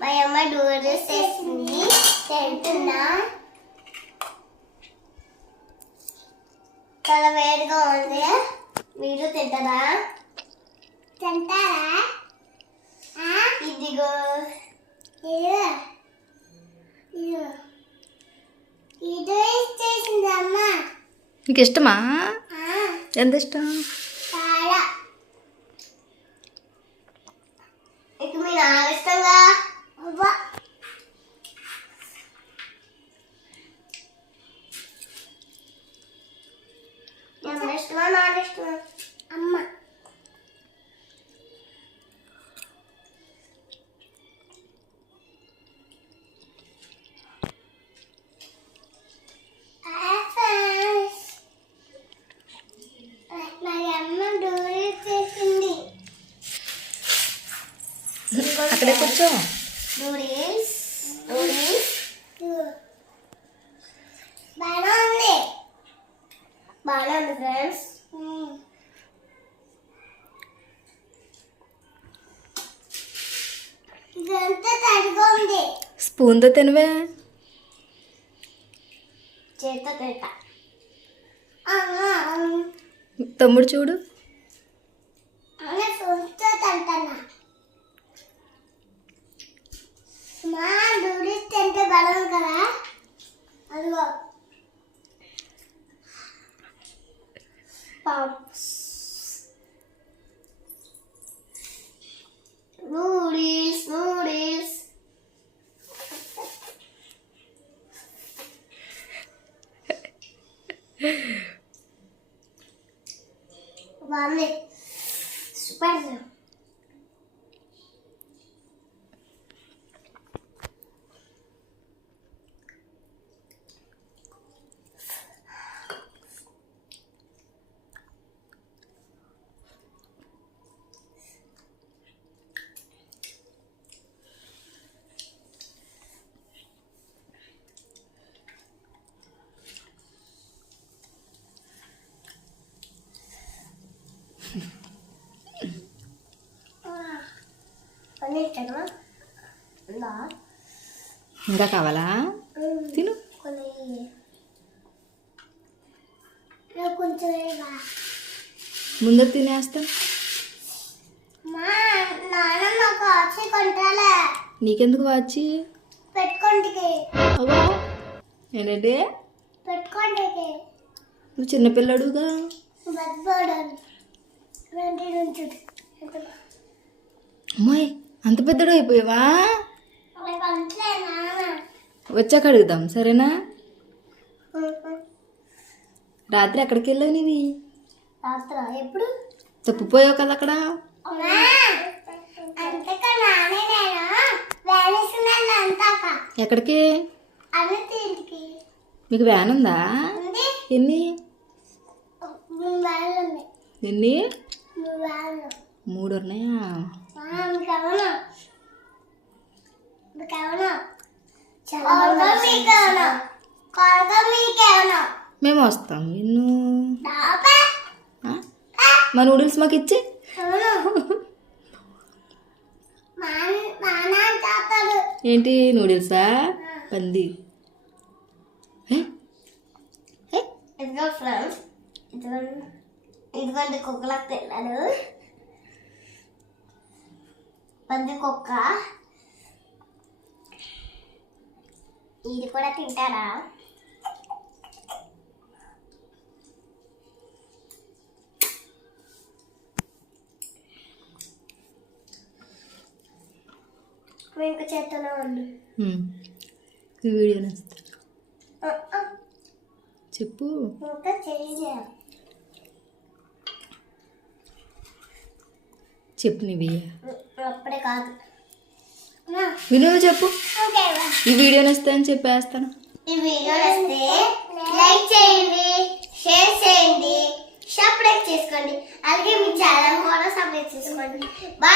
మా అమ్మ నూడిల్స్ చేసింది తింటున్నా చాలా వేడిగా ఉంది. మీరు తింటారా? తింటారా? ఇదిగో. ఇదిగో. ఇది చేసింది అమ్మ. నీకు ఇష్టమా? ఎంత ఇష్టం చాలా ఇక మీరు ఆలస్యంగా అవ్వ. అమ్మ ఇష్టమా నాన్న ఇష్టమా అమ్మ మరి అమ్మ డోరీ చేసింది అక్కడే కూర్చో నూడిల్స్ నూడిల్స్ బాగా ఉంది బాగా ఉంది ఫ్రెండ్స్ ఇదంతా తడిగా ఉంది స్పూన్తో తినవే. తమ్ముడు చూడు. అదిగో. Vale. Super. ఇంకా కావాలా? తిను? ముందర తినేస్తా. వచ్చి నీకెందుకు వాచి? పెట్టుకోండి అవ్వా. ఏంటంటే నువ్వు చిన్నపిల్లడుగా అమ్మాయి అంత పెద్దడు అయిపోయావా? వచ్చాక అడుగుదాం సరేనా? రాత్రి ఎక్కడికి వెళ్ళావు నీవి? ఎప్పుడు? తప్పిపోయావు కదా అక్కడ? ఎక్కడికి? మీకు వ్యాన్ ఉందా? ఎన్ని? ఎన్ని? మూడు ఉన్నాయా? మేము వస్తాం ఆ? మా నూడిల్స్ మాకు ఇచ్చి. నాన్న ఏంటి నూడిల్సా? పంది? ఇదిగో ఫ్రెండ్స్ ఇదిగోండి ఇదిగోండి కుక్కలకు తిన్నాడు పంది కుక్క ఇది కూడా తింటారా? ఉండు. ఉమ్. ఈ వీడియో నచ్చుతా చెప్పు. ఇంకా చేయాలి చెప్పు నీవి. అప్పుడే కాదు. విను చెప్పు. ఈ వీడియో నచ్చుతా అని చెప్పేస్తాను. ఈ వీడియో నచ్చితే లైక్ చేయండి షేర్ చేయండి సబ్స్క్రైబ్ చేసుకోండి. అలాగే మీ ఛానల్ కూడా సబ్స్క్రైబ్ చేసుకోండి. బాయ్.